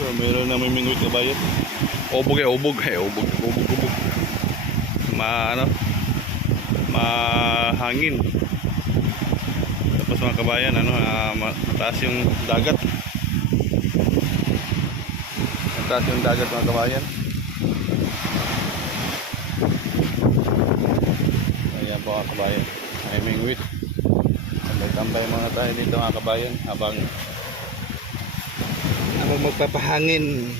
So, meron na may mingwit kabayan. Ubog. Ano, mahangin. Tapos mga kabayan, ano, mataas yung dagat. Mataas yung dagat mga kabayan. Ayan po mga kabayan. May mingwit. Tambay mga tayo dito mga kabayan habang magpapahangin.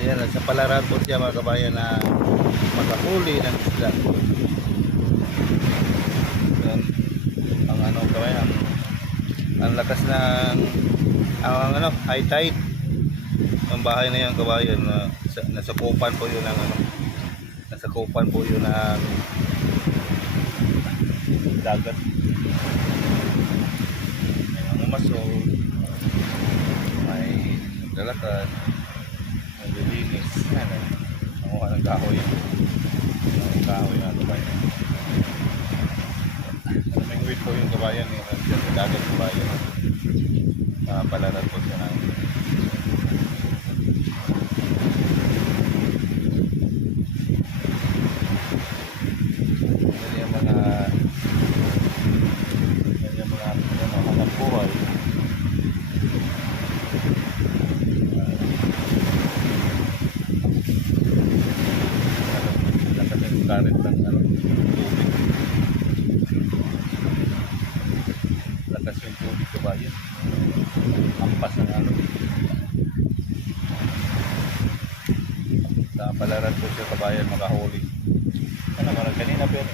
Ayan, sa palaran po siya mga kabayan na makahuli ng isda. Ayan, ang ano kabayan, ang lakas ng high tide. Ang bahay na yan kabayan, nasakupan po yun ng nasakupan po yun ng dagat. May mga maso, may lalakad, naglilinis, nanguha ng kahoy na kabayan. May ngwit po yung kabayan, nandiyan sa dagat kabayan. Palaran po siya ng hanap buhay. Lakas yung current ng tubig. Lakas yung tubig kabayan. Ampas ng sa palaran po siya kabayan makahuli. Marang kanina pero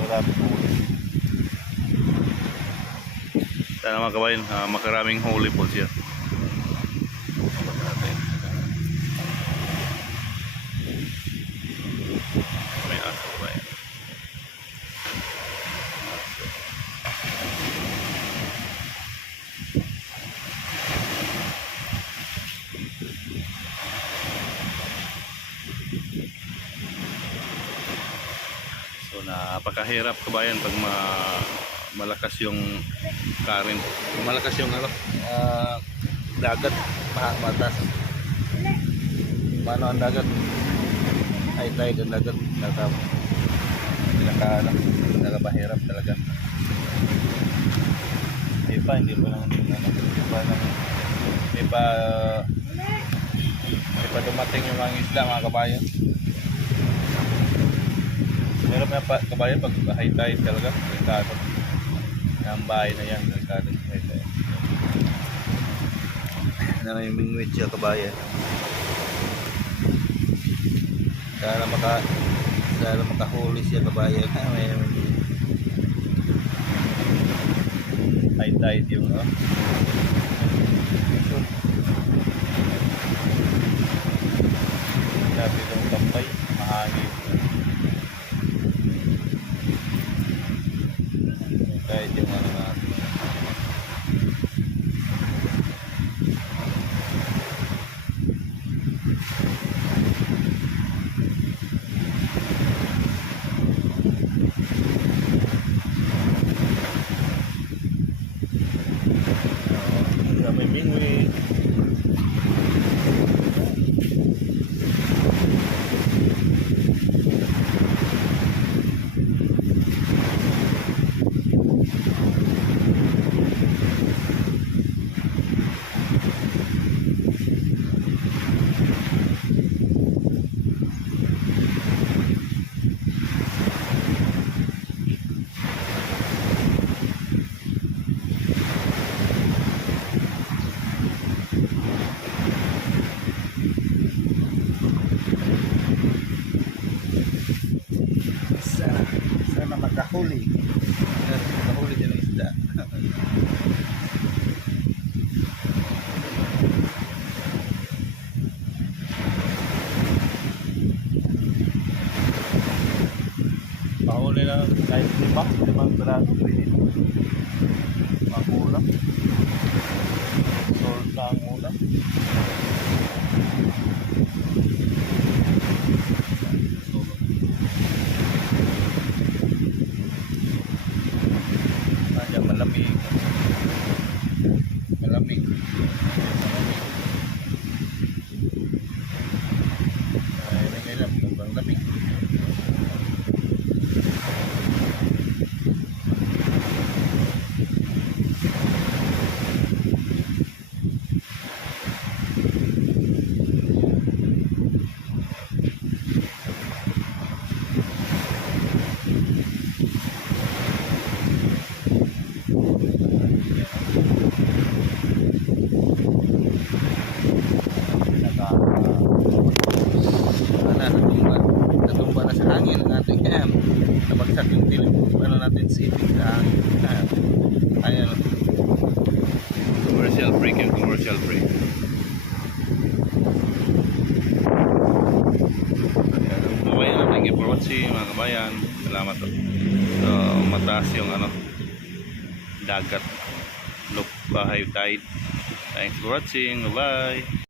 maraming huli. Sana mga kabayan, makaraming huli po siya. May aso kabayan. So napakahirap kabayan pag malakas yung current, malakas yung dagat, matas. Paano ang dagat? High tide ang dagat, nakapahirap talaga. Hindi pa dumating yung mga isla mga kabayan. Meron na kabayan pag high tide talaga, delikado. Ang bahay na yan, delikado sa high tide. Na may mingwit siya kabayan. Sana makahuli siya kabayan. May high tide yung sabi ng tambay, mahangin. Kahit yung may mingwit. Sana makahuli din ng isda. Mahuli na kahit limang piraso rin. Makulang solta ang ulam. Malamig bagsak yung ano natin, sipit na ayan, commercial break yung commercial break. Kabayan, thank you for watching mga kabayan. Salamat po. So, mataas yung ano, dagat, look, high tide. Thanks for watching. Bye bye.